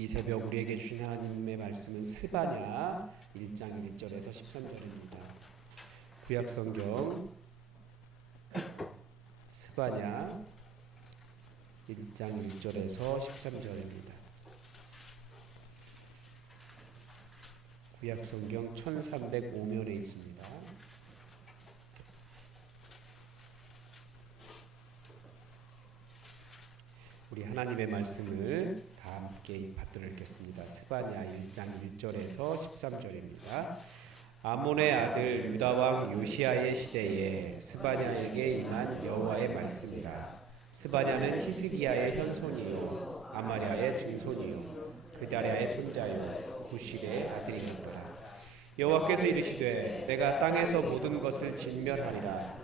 이 새벽 우리에게 주신 하나님의 말씀은 스바냐 1장 1절에서 13절입니다. 구약성경 스바냐 1장 1절에서 13절입니다. 구약성경 1305면에 있습니다. 우리 하나님의 말씀을 다 함께 받들어 읽겠습니다. 스바냐 1장 1절에서 13절입니다. 아몬의 아들 유다 왕 요시야의 시대에 스바냐에게 임한 여호와의 말씀이라. 스바냐는 히스기야의 현손이요 아마랴의 증손이요 그다랴의 손자요 구실의 아들이었더라. 여호와께서 이르시되 내가 땅에서 모든 것을 진멸하리라.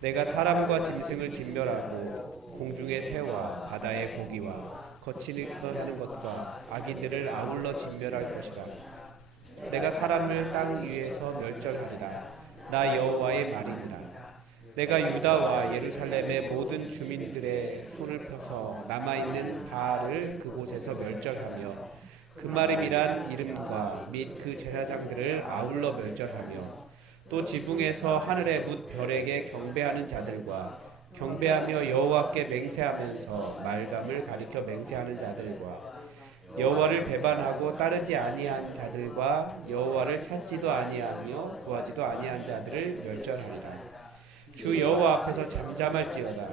내가 사람과 짐승을 진멸하고 공중의 새와 바다의 고기와 거치는 것과 아기들을 아울러 진멸할 것이라. 내가 사람을 땅 위에서 멸절하리라. 나 여호와의 말이니라. 내가 유다와 예루살렘의 모든 주민들의 손을 펴서 남아있는 바알을 그곳에서 멸절하며 그마림이란 이름과 및 그 제사장들을 아울러 멸절하며 또 지붕에서 하늘의 뭇 별에게 경배하는 자들과 경배하며 여호와께 맹세하면서 말감을 가리켜 맹세하는 자들과 여호와를 배반하고 따르지 아니한 자들과 여호와를 찾지도 아니하며 구하지도 아니한 자들을 멸절하리라. 주 여호와 앞에서 잠잠할지어다.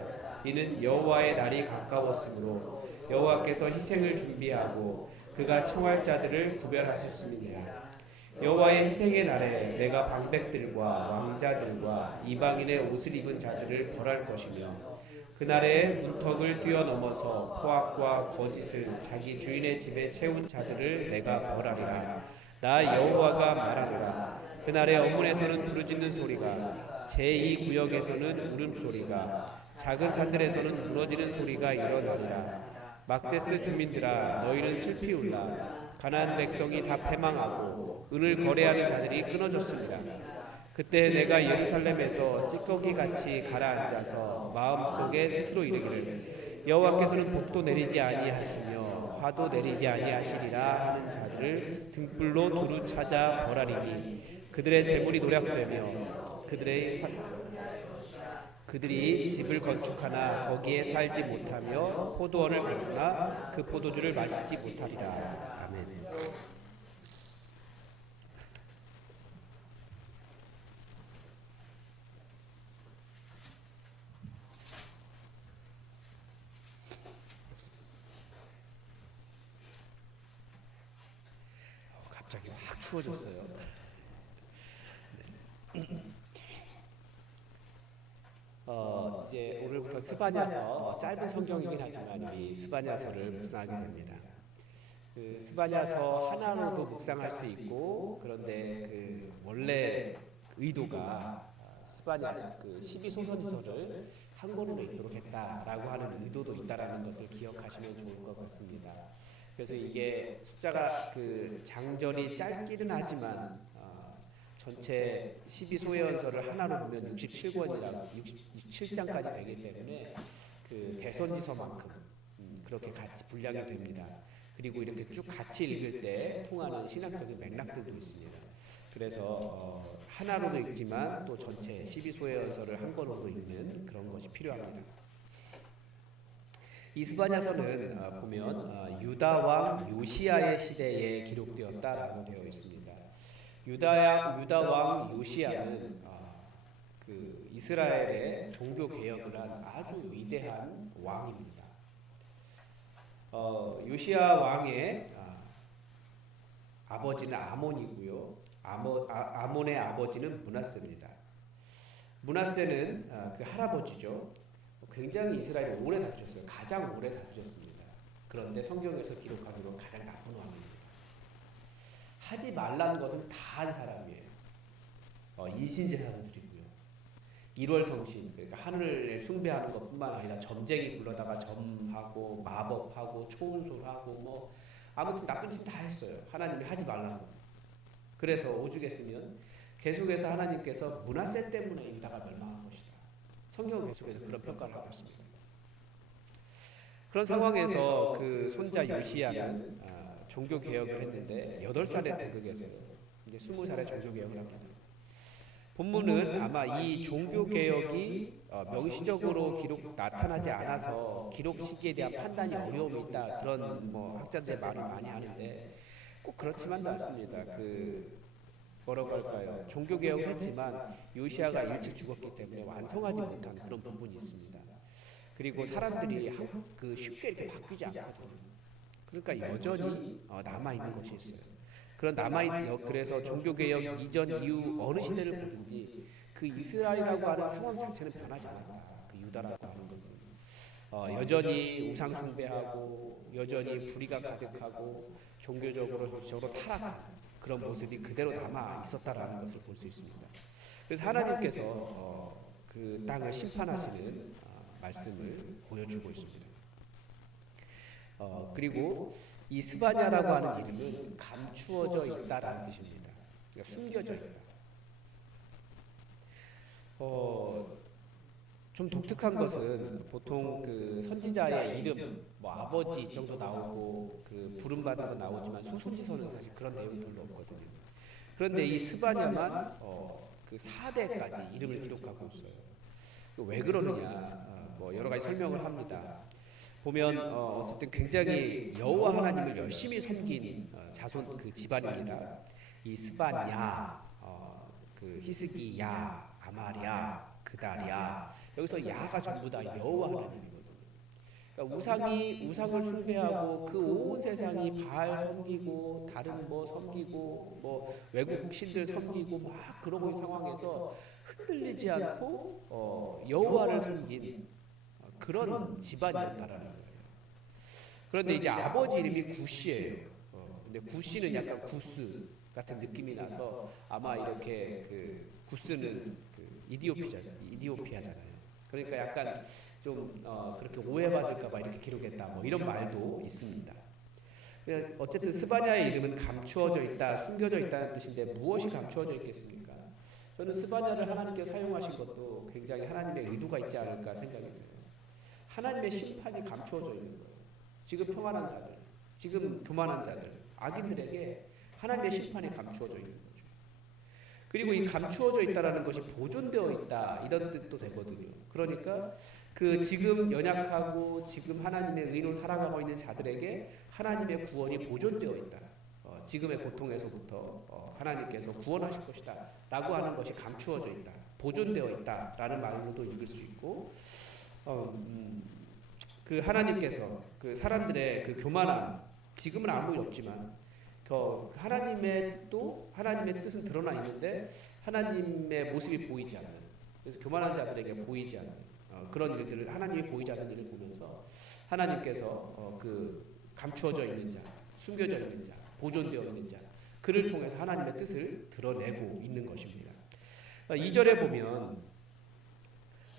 이는 여호와의 날이 가까웠으므로 여호와께서 희생을 준비하고 그가 청할 자들을 구별하셨음이니라. 여호와의 희생의 날에 내가 방백들과 왕자들과 이방인의 옷을 입은 자들을 벌할 것이며 그날에 문턱을 뛰어넘어서 포악과 거짓을 자기 주인의 집에 채운 자들을 내가 벌하리라. 나 여호와가 말하노라. 그날에 어문에서는 부르짖는 소리가 제2구역에서는 울음소리가 작은 산들에서는 무너지는 소리가 일어나리라. 막데스 주민들아 너희는 슬피 울라. 가나안 백성이 다 패망하고 은을 거래하는 자들이 끊어졌습니다. 그때 내가 예루살렘에서 찌꺼기같이 가라앉아서 마음속에 스스로 이르기를 여호와께서는 복도 내리지 아니하시며 화도 내리지 아니하시리라 하는 자들을 등불로 두루 찾아 벌하리니 그들의 재물이 노략되며 그들이 집을 건축하나 거기에 살지 못하며 포도원을 가꾸나 그 포도주를 마시지 못하리라. 아멘. 갑자기 확 추워졌어요. 이제 오늘부터 스바냐서 짧은 성경이긴 하지만 우리 스바냐서를 묵상하게 됩니다. 그 스바냐서 하나로도 묵상할 수 있고 그런데 그 원래 의도가 스바냐서 그 12소선서를 한 권으로 읽도록 했다라고 하는 의도도 있다라는 것을 기억하시면 좋을 것 같습니다. 그래서 이게 숫자가 그 장절이 짧기는 하지만 전체 12소예언서를 하나로 보면 67권이라고 67장까지 되기 때문에 그 대선지서만큼 그렇게 같이 분량이 됩니다. 그리고 이렇게 쭉 같이 읽을 때 통하는 신학적인 맥락들도 있습니다. 그래서 하나로도 읽지만 또 전체 12소예언서를 한 권으로 읽는 그런 것이 필요합니다. 이 스바냐서는 보면 유다 왕 요시야의 시대에 기록되었다라고 되어 있습니다. 유다 왕 요시야는 그 이스라엘의 종교 개혁을 한 아주 위대한 왕입니다. 요시야 왕의 아버지는 아몬이고요. 아몬의 아버지는 므낫세입니다. 므낫세는 그 할아버지죠. 굉장히 이스라엘이 오래 다스렸어요. 가장 오래 다스렸습니다. 그런데 성경에서 기록하기로 가장 나쁜 왕입니다. 하지 말라는 것은 다 한 사람이에요. 이신제사도 드리고요. 1월 성신, 그러니까 하늘을 숭배하는 것뿐만 아니라 점쟁이 불러다가 점하고 마법하고 초운솔하고 뭐 아무튼 나쁜 짓 다 했어요. 하나님이 하지 말라고. 그래서 오죽했으면 계속해서 하나님께서 므낫세 때문에 유다가 멸망한 것이다. 성경은 계속해서 그런 평가를 하고 있습니다. 그런 상황에서 그 손자 요시야는 종교 개혁을 했는데 8살에 등극해서 이제 20살에 종교 개혁을 합니다. 본문은 아마 이 종교 개혁이 명시적으로 나타나지 않아서 기록 시기에 대한 판단이 어려움이 있다, 그런 뭐 학자들의 말을 많이 하는데 꼭 그렇지만도 않습니다. 뭐라고 할까요? 종교 개혁을 했지만 요시야가 일찍 죽었기 때문에 완성하지 못한 그런 부분이 있습니다. 그리고 사람들이 쉽게 이렇게 바뀌지 않거든요. 그러니까 여전히 남아 있는 것이 있어요. 그래서 종교개혁 이전 이후 어느 시대를 보든지 그 이스라엘이라고 하는 상황 자체는 변하지 않았다. 그 유다라고 하는 것은 여전히 우상 숭배하고 여전히 불의가 가득하고 종교적으로 타락한 그런 모습이 그대로 남아 있었다라는 것을 볼 수 있습니다. 그래서 하나님께서 그 땅을 심판하시는 말씀을 보여주고 있습니다. 그리고 이 스바냐라고 하는 이름은 감추어져 있다라는 뜻입니다. 그러니까 숨겨져 있다. 좀 독특한 것은 보통 그 선지자의 이름, 뭐 아버지 정도 나오고 그 부름받은 거 나오지만 소선지서는 사실 그런 내용이 별로 없거든요. 그런데 이 스바냐만 그 4대까지 이름을 기록하고 있어요. 왜 그러느냐? 뭐 여러 가지 설명을 합니다. 보면 어쨌든 굉장히 여호와 하나님을 열심히 섬긴 자손 그 집안입니다. 이 스바냐, 그 히스기야, 아마랴, 그다랴, 여기서 야가 전부 다 여호와 하나님이거든요. 그러니까 우상을 숭배하고 그 온 세상이 바알 섬기고 다른 뭐 섬기고 뭐 외국 신들 섬기고 막 그러고 있는 상황에서 흔들리지 않고 여호와를 섬긴 그런 집안이었다라는 거예요. 그런데 이제 아버지 이름이 구시예요. 근데 구시는 약간 구스 같은 느낌이 나서 아마 이렇게 그 구스는 그 이디오피아잖아요. 그러니까 약간 좀 그렇게 오해받을까봐 이렇게 기록했다, 뭐 이런 말도 있습니다. 어쨌든 스바냐의 이름은 감추어져 있다, 숨겨져 있다는 뜻인데 무엇이 감추어져 있겠습니까? 저는 스바냐를 하나님께서 사용하신 것도 굉장히 하나님의 의도가 있지 않을까 생각이 돼요. 하나님의 심판이 감추어져 있는 거예요. 지금 평안한 자들, 지금 교만한 자들, 악인들에게 하나님의 심판이 감추어져 있는 거죠. 그리고 이 감추어져 있다라는 것이 보존되어 있다, 이런 뜻도 되거든요. 그러니까 그 지금 연약하고 지금 하나님의 의로 살아가고 있는 자들에게 하나님의 구원이 보존되어 있다. 지금의 고통에서부터 하나님께서 구원하실 것이다 라고 하는 것이 감추어져 있다, 보존되어 있다 라는 말로도 읽을 수 있고, 그 하나님께서 그 사람들의 그 교만함, 지금은 아무 일 없지만 하나님의 뜻은 드러나 있는데 하나님의 모습이 보이지 않는, 그래서 교만한 자들에게 보이지 않는 그런 일들을, 하나님이 보이지 않는 일을 보면서 하나님께서 그 감추어져 있는 자, 숨겨져 있는 자, 보존되어 있는 자, 그를 통해서 하나님의 뜻을 드러내고 있는 것입니다. 2절에 보면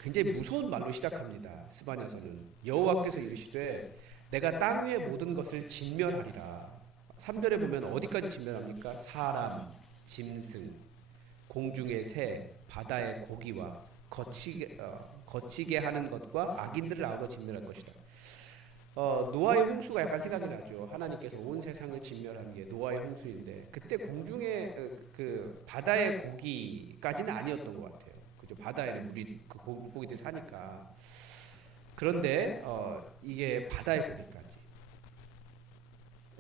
굉장히 무서운 말로 시작합니다. 스바냐서는 여호와께서 이르시되 내가 땅 위의 모든 것을 진멸하리라. 3절에 보면 어디까지 진멸합니까? 사람, 짐승, 공중의 새, 바다의 고기와 거치게 하는 것과 악인들을 아우러 진멸할 것이다. 노아의 홍수가 약간 생각이 나죠. 하나님께서 온 세상을 진멸한 게 노아의 홍수인데 그때 공중의 그 바다의 고기까지는 아니었던 것 같아요. 그죠? 바다에 물이 그 고기들 사니까. 그런데 이게 바다의 고기까지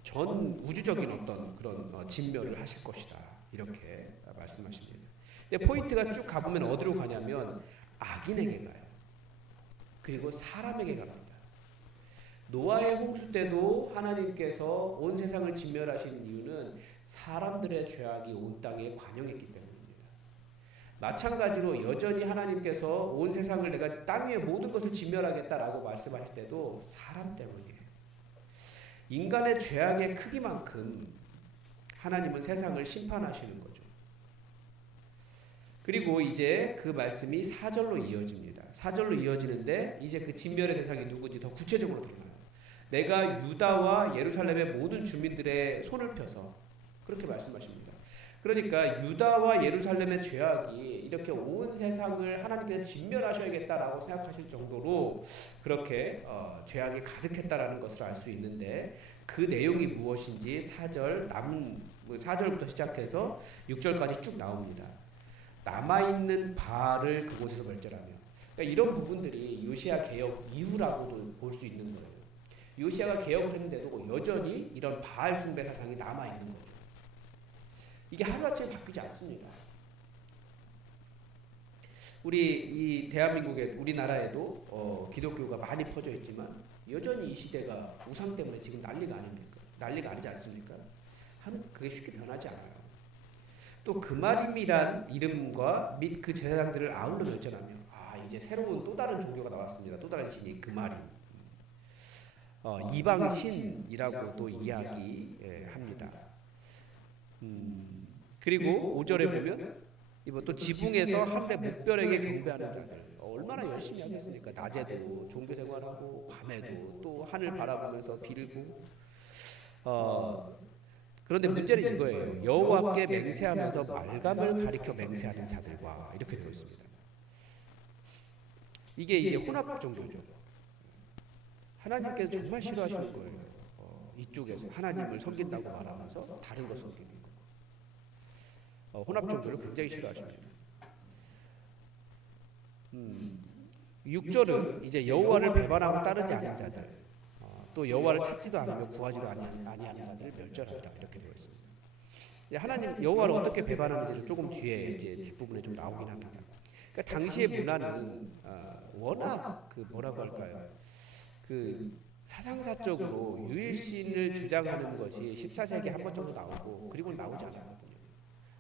전 우주적인 어떤 그런 진멸을 하실 것이다, 이렇게 말씀하십니다. 근데 포인트가 쭉 가보면 어디로 가냐면 악인에게 가요. 그리고 사람에게 갑니다. 노아의 홍수 때도 하나님께서 온 세상을 진멸하신 이유는 사람들의 죄악이 온 땅에 관영했기 때문입니다. 마찬가지로 여전히 하나님께서 온 세상을 내가 땅 위의 모든 것을 진멸하겠다라고 말씀하실 때도 사람 때문이에요. 인간의 죄악의 크기만큼 하나님은 세상을 심판하시는 거죠. 그리고 이제 그 말씀이 4절로 이어집니다. 4절로 이어지는데 이제 그 진멸의 대상이 누구지 더 구체적으로 드러나요. 내가 유다와 예루살렘의 모든 주민들의 손을 펴서, 그렇게 말씀하십니다. 그러니까 유다와 예루살렘의 죄악이 이렇게 온 세상을 하나님께서 진멸하셔야겠다라고 생각하실 정도로 그렇게 죄악이 가득했다라는 것을 알 수 있는데, 그 내용이 무엇인지 4절 남은 4절부터 시작해서 6절까지 쭉 나옵니다. 남아있는 바알을 그곳에서 멸절하며, 그러니까 이런 부분들이 요시야 개혁 이후라고도 볼 수 있는 거예요. 요시야가 개혁을 했는데도 여전히 이런 바알 숭배 사상이 남아있는 거죠. 이게 하루아침에 바뀌지 않습니다. 우리 이 대한민국에 우리나라에도 기독교가 많이 퍼져 있지만 여전히 이 시대가 우상 때문에 지금 난리가 아닙니까? 난리가 아니지 않습니까? 그게 쉽게 변하지 않아요. 또 그마림이란 이름과 및 그 제사장들을 아울러 멸절하며, 이제 새로운 또 다른 종교가 나왔습니다. 또 다른 신이 그마림. 이방 신이라고도 이야기합니다. 그리고 5절에 보면 또 지붕에서 하늘의 묵별에게 경배하는 자들, 얼마나 열심히 하겠습니까? 낮에도 종교 생활하고 밤에도 또 하늘 바라보면서 빌고. 그런데 문제는 이거예요. 여호와께 맹세하면서 말감을 가리켜 맹세하는 자들과, 이렇게 되어 있습니다. 이게 이제 혼합 종교죠. 하나님께서 정말 싫어하시는 거예요. 이쪽에서 하나님을 섬긴다고 말하면서 다른 것 섬기는 거. 혼합 종교를 굉장히 싫어하십니다. 6절은 이제 여호와를 배반하고 따르지 않은 자들, 또 여호와를 찾지도 않으며 구하지도 아니하는 자들을 멸절하리라, 이렇게 되어 있습니다. 하나님 여호와를 어떻게 배반하는지를 조금 뒤에 이제 뒷부분에 좀 나오긴 합니다. 그러니까 당시의 문화는 워낙 뭐라고 할까요? 사상사적으로 유일신을 주장하는 것이 14세기 한 번 정도 나오고 그리고 나오지 않았거든요.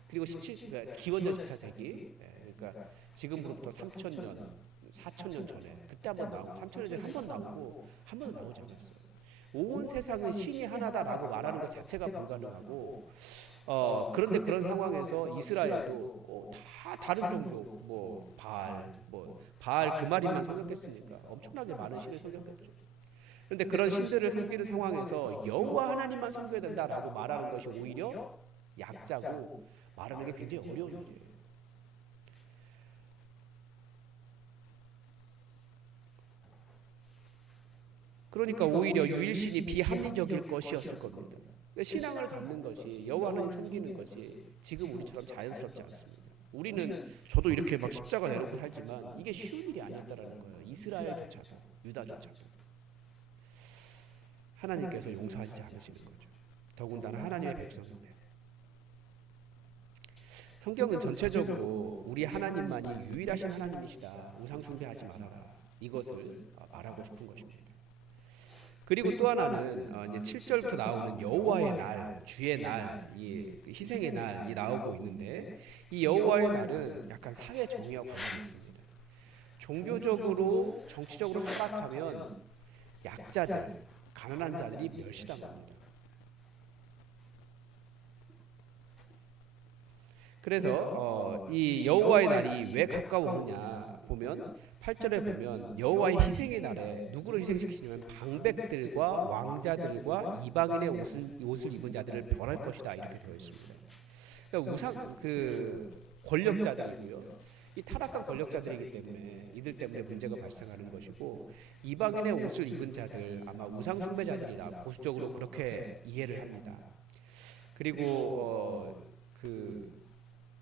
그리고 기원전 14세기, 그러니까 지금부터 3,000년, 4,000년 전에 그때 한 번 나오고 3,000년 전에 한 번 나오고 한 번 나오지 않았어요. 온 세상은 신이 하나다라고 말하는 것 자체가 불가능하고, 그런데 그런 상황에서 이스라엘도 다 다른 종교, 바알 그마림만 섬겼겠습니까? 엄청나게 많은 신을 섬겼겠죠. 그런데 그런 신들을 섬기는 상황에서 여호와 하나님만 섬겨야 된다라고 말하는 것이 오히려 약자고 말하는 게 굉장히 어려운 일이에요. 그러니까 오히려 유일신이 비합리적일 것이었을 겁니다. 신앙을 갖는 것이, 여호와 하나님 섬기는 것이 지금 우리처럼 자연스럽지 않습니다. 우리는 저도 이렇게 막 십자가 내놓고 살지만 이게 쉬운 일이 아니다라는 거예요. 이스라엘조차도, 유다조차도. 하나님께서 용서하지 않으시는 거죠. 더군다나 하나님의 백성인데. 성경은 전체적으로 우리 하나님만이 유일하신 하나님이시다, 우상 숭배하지 마라, 이것을 말하고 싶은 것입니다. 그리고 또 하나는 이제 7절부터 나오는 여호와의 날, 주의 날, 이 희생의 날이 나오고 있는데, 이 여호와의 날은 약간 사회 정의와 관련이 있습니다. 종교적으로, 정치적으로 생각하면 약자들, 가난한 자들이 멸시당합니다. 그래서 이 여호와의 날이 왜 가까워오느냐 보면 8절에 보면 여호와의 희생의 날에 누구를 희생시키시냐면 방백들과 왕자들과 이방인의 옷을 입은 자들을 벌할 것이다, 이렇게 되어 있습니다. 그러니까 권력자들이고요. 이 타락한 권력자들이기 때문에 이들 때문에 문제가 발생하는 것이고, 이방인의 옷을 입은 자들, 아마 우상 숭배자들이다, 보수적으로 그렇게 이해를 합니다. 그리고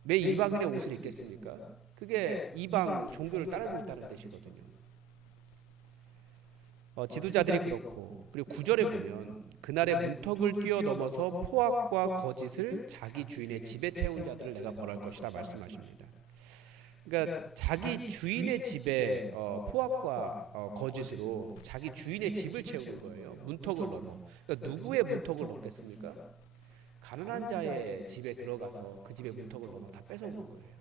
왜 이방인의 옷을 입겠습니까? 그게 이방 종교를 따르고 있다는 뜻이거든요. 지도자들이 그렇고, 그리고 9절에 보면 그날의 문턱을 뛰어넘어서 포악과 거짓을 자기 주인의 집에 채운 자들을 내가 벌할 것이다 말씀하십니다. 그러니까 자기 주인의 집에 포악과 거짓으로 자기 주인의 집을 채우는 거예요. 문턱을 넘어. 그러니까 누구의 문턱을 넘겠습니까? 가난한 자의 집에 들어가서 그 집의 문턱을 넘어 다 뺏어오는 거예요.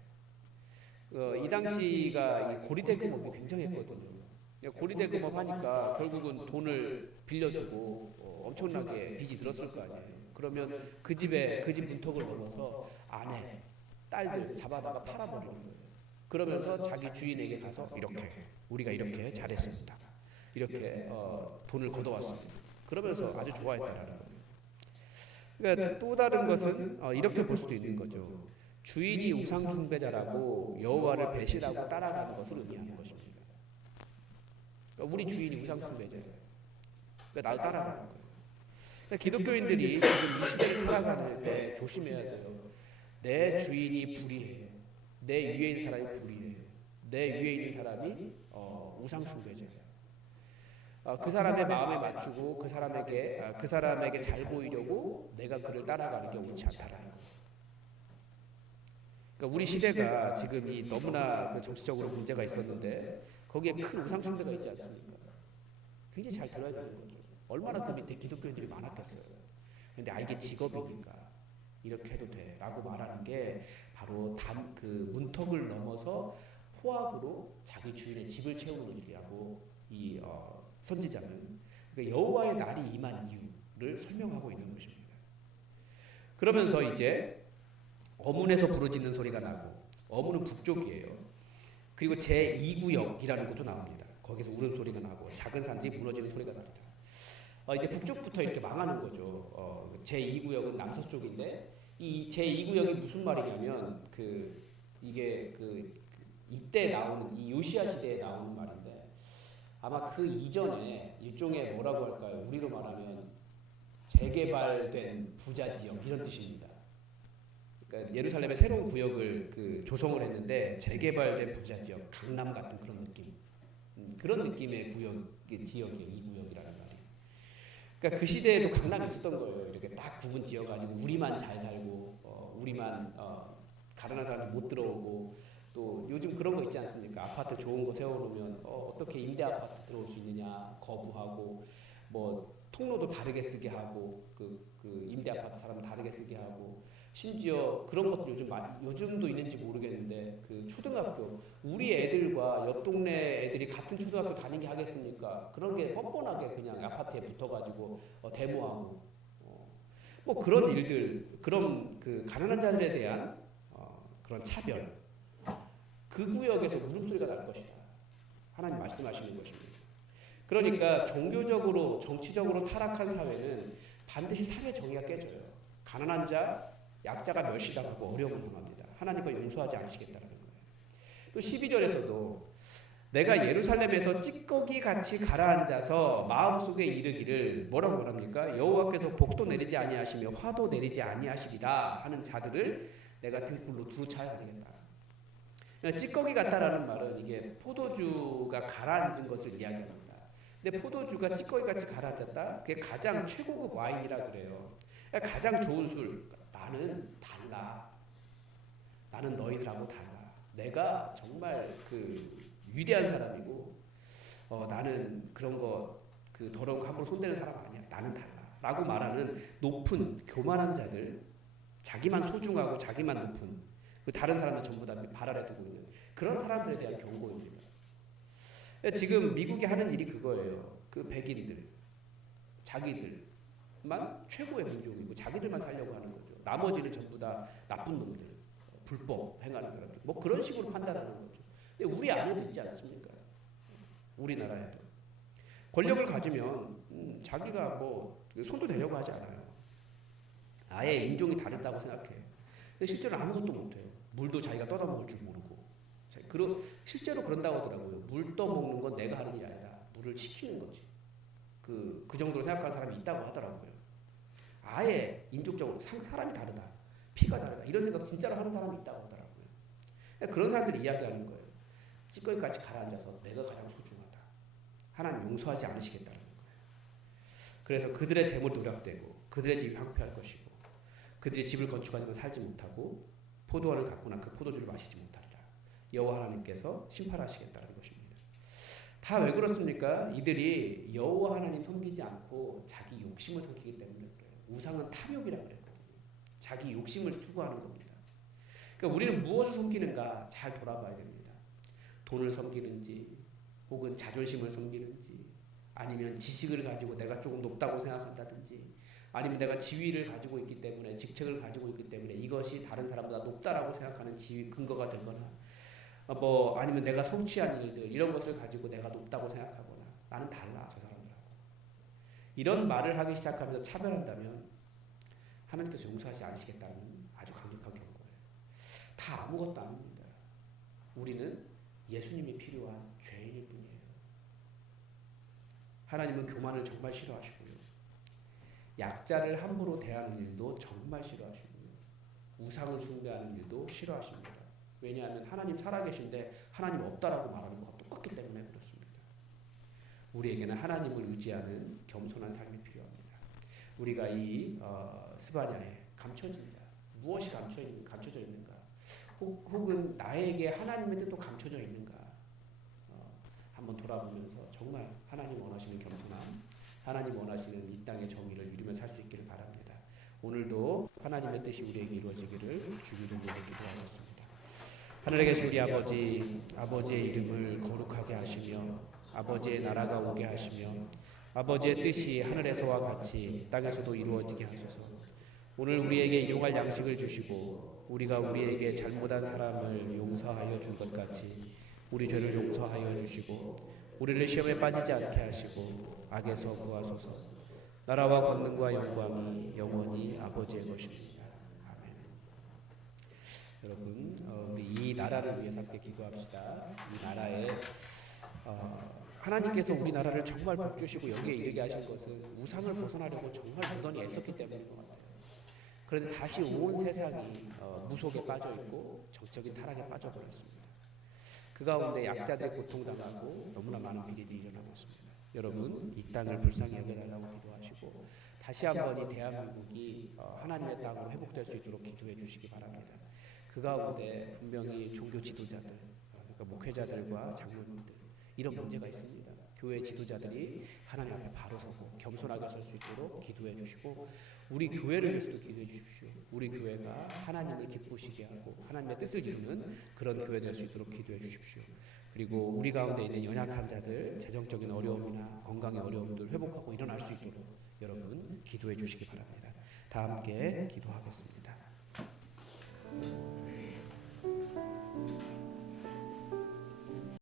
이 당시가 이 고리대금업이 굉장했거든요. 고리대금업 하니까 결국은 돈을 빌려주고 엄청나게 빚이 늘었을 거 아니에요. 그러면 그 집 문턱을 넘어서 아내, 딸들 잡아다가 팔아버리는 거예요. 그러면서 자기 주인에게 가서 우리가 이렇게 잘했습니다, 이렇게 돈을 걷어왔습니다, 그러면서 아주 좋아했다라는 거예요. 그러니까 또 다른 것은 이렇게 볼 수도 있는 거죠. 주인이 우상 숭배자라고 여호와를 배신하고 따라가는 것을 의미하는 것입니다. 그러니까 우리 주인이 우상 숭배자예요. 그러니까 나도 따라가는 거예요. 기독교인들이 지금 이 시대를 살아가는 때 조심해야 돼요. 내 주인이 불의해. 내 위에 있는 사람이 불의해. 내 위에 있는 사람이 우상 숭배자야. 그 사람의 마음에 맞추고 그 사람에게 잘 보이려고 내가 그를 따라가는 게 옳지 않다라는 거예요. 그러니까 우리 시대가 지금 이 너무나 정치적으로 문제가 있었는데 거기에 큰 우상 숭배가 있지 않습니까? 굉장히 잘 들어야 되는 거죠. 얼마나 그 밑에 기독교인들이 많았겠어요. 근데 이게 직업이니까 이렇게 해도 돼라고 말하는 게 바로 그 문턱을 넘어서 포악으로 자기 주인의 집을 채우는 일이라고 이 선지자는 그러니까 여호와의 날이 임한 이유를 설명하고 있는 것입니다. 그러면서 이제 어문에서 부르짖는 소리가 나고 어문은 북쪽이에요. 그리고 제2구역이라는 것도 나옵니다. 거기서 울음소리가 나고 작은 산들이 무너지는 소리가 납니다. 이제 북쪽부터 이렇게 망하는 거죠. 제2구역은 남서쪽인데 이 제2구역이 무슨 말이냐면 이게 이때 나오는 이 요시야 시대에 나오는 말인데 아마 그 이전에 일종의 뭐라고 할까요? 우리로 말하면 재개발된 부자 지역 이런 뜻입니다. 그러니까 예루살렘의 새로운 구역을 조성을 했는데 재개발된 부자 지역, 강남 같은 그런 느낌, 그런 느낌의 지역이에요. 이 구역이라는 말이. 그러니까 그 시대에도 강남이 있었던 거예요. 이렇게 딱 구분 지어가지고 우리만 잘 살고 우리만 가난한 사람들 못 들어오고 또 요즘 그런 거 있지 않습니까? 아파트 좋은 거 세워놓으면 어떻게 임대 아파트 들어올 수 있느냐 거부하고 뭐 통로도 다르게 쓰게 하고 그 임대 아파트 사람 다르게 쓰게 하고 심지어 그런 것도 요즘도 있는지 모르겠는데 그 초등학교 우리 애들과 옆 동네 애들이 같은 초등학교 다니게 하겠습니까? 그런 게 뻔뻔하게 그냥 아파트에 붙어가지고 데모하고 뭐 그런 일들 그런 가난한 자들에 대한 그런 차별 그 구역에서 울음소리가 날 것이다. 하나님 말씀하시는 것입니다. 그러니까 종교적으로 정치적으로 타락한 사회는 반드시 사회 정의가 깨져요. 가난한 자 약자가 멸시당하고 어려움을 당합니다. 하나님과 용서하지 않으시겠다는 거예요. 또 12절에서도 내가 예루살렘에서 찌꺼기 같이 가라앉아서 마음속에 이르기를 뭐라고 말합니까? 여호와께서 복도 내리지 아니하시며 화도 내리지 아니하시리라 하는 자들을 내가 등불로 두루 차야 되겠다. 찌꺼기 같다라는 말은 이게 포도주가 가라앉은 것을 이야기합니다. 근데 포도주가 찌꺼기 같이 가라앉았다? 그게 가장 최고급 와인이라 그래요. 가장 좋은 술. 나는 달라. 나는 너희들하고 달라. 내가 정말 위대한 사람이고 나는 그런 거 더러운 거 함부로 손대는 사람 아니야. 나는 달라. 라고 말하는 높은 교만한 자들, 자기만 소중하고 자기만 높은 다른 사람들 전부 다 발 아래 두고 있는 그런 사람들에 대한 경고입니다. 지금 미국이 하는 일이 그거예요. 백인들, 자기들만 최고의 민족이고 자기들만 살려고 하는 거죠. 나머지는 전부 다 나쁜 놈들, 불법 행하는 사람들, 뭐 그런 식으로 판단하는 거죠. 근데 우리 안에도 있지 않습니까? 우리나라에도 권력을 가지면 자기가 뭐 손도 대려고 하지 않아요. 아예 인종이 다르다고 생각해요. 근데 실제로 아무것도 못해요. 물도 자기가 떠다 먹을 줄 모르고. 실제로 그런다고 하더라고요. 물 떠먹는 건 내가 하는 일이 아니다. 물을 시키는 거지. 그 정도로 생각하는 사람이 있다고 하더라고요. 아예 인종적으로 사람이 다르다. 피가 다르다. 이런 생각 진짜로 하는 사람이 있다고 하더라고요. 그런 사람들이 이야기하는 거예요. 찌꺼기까지 가라앉아서 내가 가장 소중하다. 하나님 용서하지 않으시겠다는 거예요. 그래서 그들의 재물 노략되고 그들의 집이 황폐할 것이고 그들이 집을 건축하지만 살지 못하고 포도원을 갖고나 그 포도주를 마시지 못하리라. 여호와 하나님께서 심판하시겠다는 것입니다. 다 왜 그렇습니까? 이들이 여호와 하나님 섬기지 않고 자기 욕심을 섬기기 때문에 그래요. 우상은 탐욕이라고 그랬거든요. 자기 욕심을 추구하는 겁니다. 그러니까 우리는 무엇을 섬기는가 잘 돌아봐야 됩니다. 돈을 섬기는지 혹은 자존심을 섬기는지 아니면 지식을 가지고 내가 조금 높다고 생각한다든지 아니면 내가 지위를 가지고 있기 때문에 직책을 가지고 있기 때문에 이것이 다른 사람보다 높다라고 생각하는 지위 근거가 되거나 뭐 아니면 내가 성취한 일들 이런 것을 가지고 내가 높다고 생각하거나 나는 달라 저 사람들하고 이런 말을 하기 시작하면서 차별한다면 하나님께서 용서하지 않으시겠다는 아주 강력한 경고예요. 다 아무것도 아닙니다. 우리는 예수님이 필요한 죄인일 뿐이에요. 하나님은 교만을 정말 싫어하시고요. 약자를 함부로 대하는 일도 정말 싫어하시고요. 우상을 숭배하는 일도 싫어하십니다. 왜냐하면 하나님 살아계신데 하나님 없다라고 말하는 것과 똑같기 때문에 그렇습니다. 우리에게는 하나님을 의지하는 겸손한 삶이 필요합니다. 우리가 이 스바냐에 감춰진 자, 무엇이 감춰져 있는가? 혹은 나에게 하나님의 뜻도 감춰져 있는가? 한번 돌아보면서 정말 하나님 원하시는 겸손함, 하나님 원하시는 이 땅의 정의를 이루며 살 수 있기를 바랍니다. 오늘도 하나님의 뜻이 우리에게 이루어지기를 주기를 위해 기도하겠습니다. 하늘에 계신 우리 아버지, 아버지의 이름을 거룩하게 하시며 아버지의 나라가 오게 하시며 아버지의 뜻이 하늘에서와 같이 땅에서도 이루어지게 하소서. 오늘 우리에게 일용할 양식을 주시고 우리가 우리에게 잘못한 사람을 용서하여 준 것 같이 우리 죄를 용서하여 주시고 우리를 시험에 빠지지 않게 하시고 악에서 구하소서. 나라와 권능과 영광이 영원히 아버지의 것입니다. 아멘. 여러분, 우리 이 나라를 위해서 함께 기도합시다. 이 나라에 하나님께서 우리나라를 정말 복 주시고 여기에 이르게 하신 것은 우상을 벗어나려고 정말 무던히 애썼기 때문인 것 같아요. 그런데 다시 온 세상이 무속에 빠져 있고 정적인 타락에 빠져버렸습니다. 그 가운데 약자들이 고통당하고 너무나 많은 일이 일어나고 있습니다. 여러분, 이 땅을 불쌍히 여겨달라고 기도하시고 다시 한번 이 대한민국이 하나님의 땅으로 회복될 수 있도록 기도해 주시기 바랍니다. 그 가운데 분명히 종교 지도자들, 그러니까 목회자들과 장로님들 이런 문제가 있습니다. 교회 지도자들이 하나님 앞에 바로 서고 겸손하게 설 수 있도록 기도해 주시고 우리 교회를 위해서도 기도해 주십시오. 우리 교회가 하나님을 기쁘시게 하고 하나님의 뜻을 이루는 그런 교회 될 수 있도록 기도해 주십시오. 그리고 우리 가운데 있는 연약한 자들, 재정적인 어려움이나 건강의 어려움들 회복하고 일어날 수 있도록 여러분 기도해 주시기 바랍니다. 다 함께 기도하겠습니다.